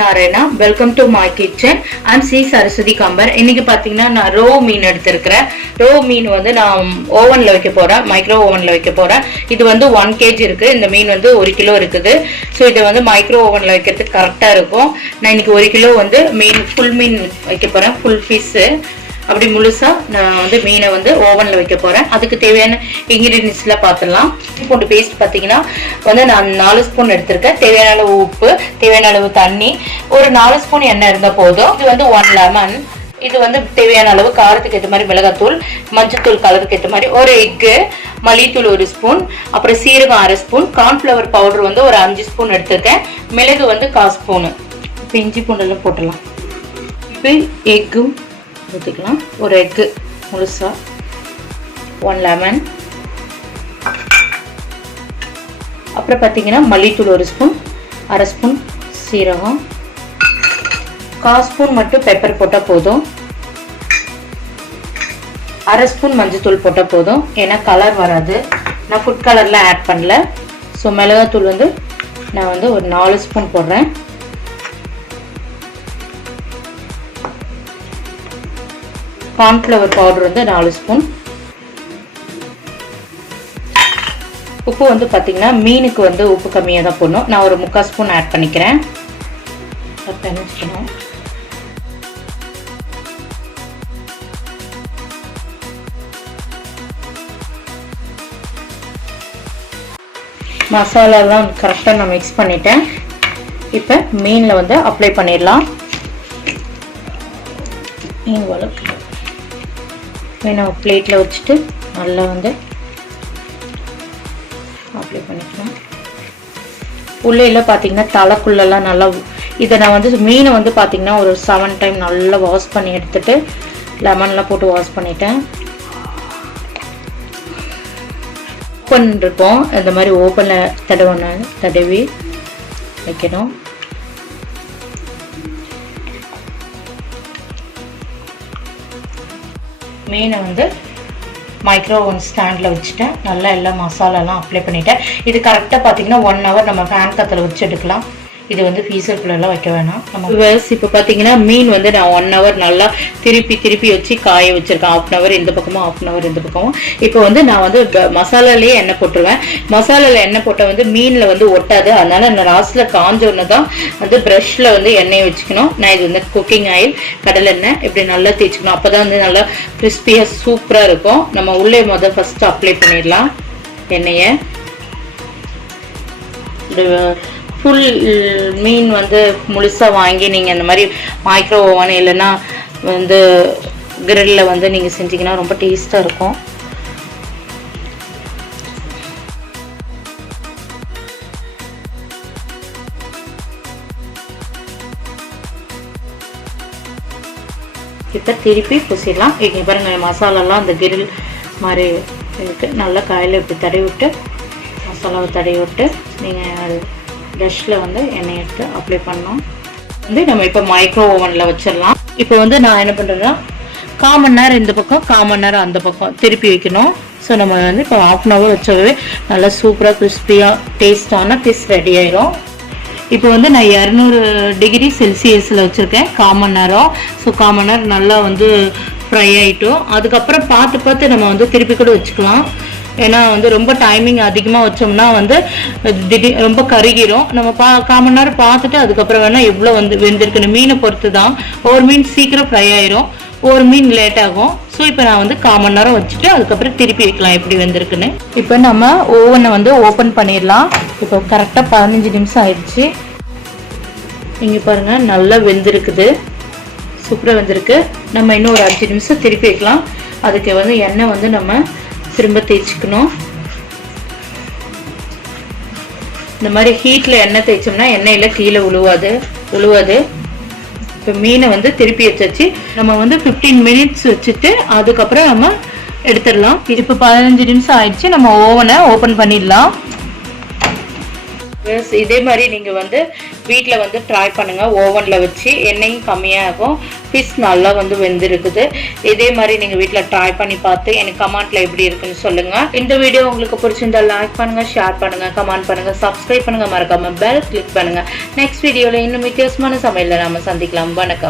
narayana. Welcome to my kitchen. I'm C Saraswati Kambar. இன்னைக்கு பாத்தீங்கன்னா நான் ரோ மீன் எடுத்துக்கிறேன். ரோ மீன் வந்து நான் ஓவன்ல வைக்க போறேன், மைக்ரோ ஓவன்ல வைக்க போறேன். இது வந்து 1 kg இருக்கு. இந்த மீன் வந்து 1 கிலோ இருக்குது. சோ இத வந்து மைக்ரோ ஓவன்ல வைக்கிறதுக்கு கரெக்ட்டா இருக்கும். நான் இன்னைக்கு 1 கிலோ வந்து மீன் ஃபுல் மீன் வைக்க போறேன், ஃபுல் ஃபிஷ். அப்படி முழுசா நான் வந்து மீனை வந்து ஓவன்ல வைக்க போறேன். அதுக்கு தேவையான இன்கிரிடியன்ட்ஸ்ல பார்த்துடலாம். பூண்டு பேஸ்ட் பாத்தீங்கன்னா வந்து நான் 4 ஸ்பூன் எடுத்திருக்கேன். தேவையான அளவு உப்பு, தேவையான அளவு தண்ணி, ஒரு 4 ஸ்பூன் எண்ணெய் இருந்தா போதும். இது வந்து 1 லெமன், இது வந்து தேவையான அளவு காரத்துக்கு ஏற்ற மாதிரி மிளகாத்தூள், மஞ்சத்தூள் கலருக்கு ஏற்ற மாதிரி, ஒரு எக்கு, மல்லித்தூள் 1 ஸ்பூன், அப்புறம் சீரகம் 1/2 ஸ்பூன், கார்ன்ஃபிளவர் பவுடர் வந்து ஒரு 5 ஸ்பூன் எடுத்திருக்கேன், மிளகு வந்து 1/4 ஸ்பூன். இப்போ இஞ்சி பூண்டெல்லாம் போட்டுடலாம். இப்போ எக்கும் ஊற்றிக்கலாம். ஒரு எக்கு முழுசா, 1 லெமன், அப்புறம் பார்த்தீங்கன்னா மல்லித்தூள் 1 ஸ்பூன், 1/2 ஸ்பூன் சீரகம், 1/4 ஸ்பூன் மட்டும் பெப்பர் போட்டால் போதும், 1/2 ஸ்பூன் மஞ்சத்தூள் போட்டால் போதும். ஏன்னா கலர் வராது, நான் ஃபுட் கலர்லாம் ஆட் பண்ணல. ஸோ மிளகாத்தூள் வந்து நான் வந்து ஒரு 4 ஸ்பூன் போடுறேன். கார்ன்ஃபிளவர் பவுடர் வந்து 4 ஸ்பூன். உப்பு வந்து பார்த்தீங்கன்னா மீனுக்கு வந்து உப்பு கம்மியாக தான் போடணும். நான் ஒரு 3/4 ஸ்பூன் ஆட் பண்ணிக்கிறேன். மசாலாலாம் கரெக்டாக நான் மிக்ஸ் பண்ணிட்டேன். இப்போ மீனில் வந்து அப்ளை பண்ணிடலாம். மீன் வளர்க்கு மீனை பிளேட்டில் வச்சுட்டு நல்லா வந்து அப்ளை பண்ணிக்கலாம். உள்ளே பார்த்தீங்கன்னா தலைக்குள்ளெல்லாம் நல்லா, இதை நான் வந்து மீனை வந்து பார்த்தீங்கன்னா ஒரு 7 டைம் நல்லா வாஷ் பண்ணி எடுத்துட்டு லெமன்லாம் போட்டு வாஷ் பண்ணிட்டேன். ஓப்பன் இருக்கும், இந்த மாதிரி ஓப்பனில் தடவி வைக்கணும். மீனை வந்து மைக்ரோ ஓவன் ஸ்டாண்டில் வச்சுட்டேன். நல்லா எல்லா மசாலாலாம் அப்ளை பண்ணிட்டேன். இது கரெக்டாக பார்த்தீங்கன்னா 1 hour நம்ம ஃபேன் காற்றுல வச்சு எடுக்கலாம். இது வந்து ஃப்ரீசருக்குள்ளெல்லாம் வைக்க வேணாம். நம்ம இப்போ பார்த்தீங்கன்னா மீன் வந்து நான் 1 hour நல்லா திருப்பி வச்சு காய வச்சுருக்கேன். 1/2 hour இந்த பக்கமும் 1/2 hour இந்த பக்கமும். இப்போ வந்து நான் வந்து மசாலாலேயே எண்ணெய் போட்டுருவேன். மசாலாவில் எண்ணெய் போட்டால் வந்து மீனில் வந்து ஒட்டாது. அதனால நான் லாஸ்ட்டில் காஞ்ச ஒன்று தான் வந்து ப்ரஷ்ஷில் வந்து எண்ணெயை வச்சுக்கணும். நான் இது வந்து குக்கிங் ஆயில், கடலெண்ணெய் இப்படி நல்லா தேய்ச்சிக்கணும். அப்போ தான் வந்து நல்லா கிறிஸ்பியாக சூப்பராக இருக்கும். நம்ம உள்ளே ஃபஸ்ட்டு அப்ளை பண்ணிடலாம் எண்ணெயை. ஃபுல் மீன் வந்து முழுசாக வாங்கி நீங்கள் இந்த மாதிரி மைக்ரோ ஓவன் இல்லைன்னா வந்து கிரில்லில் வந்து நீங்கள் செஞ்சிங்கன்னா ரொம்ப டேஸ்ட்டாக இருக்கும். இப்போ திருப்பி பூசிடலாம். இங்கே பாருங்கள் மசாலாலாம் அந்த கிரில் மாதிரி இருக்குது. நல்லா காயில் இப்படி தடவி விட்டு மசாலாவை தடவி விட்டு நீங்கள் ப்ரஷ்ல வந்து எண்ணெய் எடுத்து அப்ளை பண்ணோம். வந்து நம்ம இப்போ மைக்ரோ ஓவனில் வச்சிடலாம். இப்போ வந்து நான் என்ன பண்ணுறேன்னா 1/4 மணி நேரம் இந்த பக்கம் 1/4 மணி நேரம் அந்த பக்கம் திருப்பி வைக்கணும். ஸோ நம்ம வந்து இப்போ 1/2 hour வச்சாவே நல்லா சூப்பராக கிறிஸ்பியாக டேஸ்டான ஃபிஷ் ரெடி ஆயிடும். இப்போ வந்து நான் 200 டிகிரி செல்சியஸில் வச்சுருக்கேன் 1/4 மணி நேரம். ஸோ 1/4 மணி நேரம் நல்லா வந்து ஃப்ரை ஆகிட்டோம். அதுக்கப்புறம் பார்த்து நம்ம வந்து திருப்பி கூட வச்சுக்கலாம். ஏன்னா வந்து ரொம்ப டைமிங் அதிகமாக வச்சோம்னா வந்து ரொம்ப கருகிரும். நம்ம 1/4 மணி நேரம் பார்த்துட்டு அதுக்கப்புறம் வேணால் எவ்வளோ வந்து வெந்திருக்குன்னு மீனை பொறுத்து தான். ஒரு மீன் சீக்கிரம் ஃப்ரை ஆயிரும், ஒரு மீன் லேட் ஆகும். ஸோ இப்போ நான் வந்து 1/4 மணி நேரம் வச்சுட்டு அதுக்கப்புறம் திருப்பி வைக்கலாம் எப்படி வெந்திருக்குன்னு. இப்போ நம்ம ஓவனை வந்து ஓப்பன் பண்ணிடலாம். இப்போ கரெக்டாக 15 நிமிஷம் ஆயிடுச்சு. இங்கே பாருங்கள் நல்லா வெந்திருக்குது, சூப்பராக வெந்திருக்கு. நம்ம இன்னும் ஒரு 5 நிமிஷம் திருப்பி வைக்கலாம். அதுக்கு வந்து எண்ணெய் வந்து நம்ம திரும்ப தேய்ச்சிக்கணும். இந்த மாதிரி ஹீட்டில் எண்ணெய் தேய்ச்சோம்னா எண்ணெயில் கீழே உழுவாது. இப்போ மீனை வந்து திருப்பி வச்சாச்சு. நம்ம வந்து 15 மினிட்ஸ் வச்சுட்டு அதுக்கப்புறம் நம்ம எடுத்துடலாம். இப்போ 15 நிமிஷம் ஆயிடுச்சு. நம்ம ஓவனை ஓப்பன் பண்ணிடலாம். இதே மாதிரி நீங்கள் வந்து வீட்டில் வந்து ட்ரை பண்ணுங்கள். ஓவனில் வச்சு எண்ணெயும் கம்மியாகும், ஃபிஷ் நல்லா வந்து வெந்திருக்குது. இதே மாதிரி நீங்கள் வீட்டில் ட்ரை பண்ணி பார்த்து எனக்கு கமெண்ட்டில் எப்படி இருக்குன்னு சொல்லுங்கள். இந்த வீடியோ உங்களுக்கு பிடிச்சிருந்தா லைக் பண்ணுங்கள், ஷேர் பண்ணுங்கள், கமெண்ட் பண்ணுங்கள், சப்ஸ்கிரைப் பண்ணுங்கள், மறக்காமல் பெல் கிளிக் பண்ணுங்கள். நெக்ஸ்ட் வீடியோவில் இன்னும் வித்தியாசமான சமையலில் நாம் சந்திக்கலாம். வணக்கம்.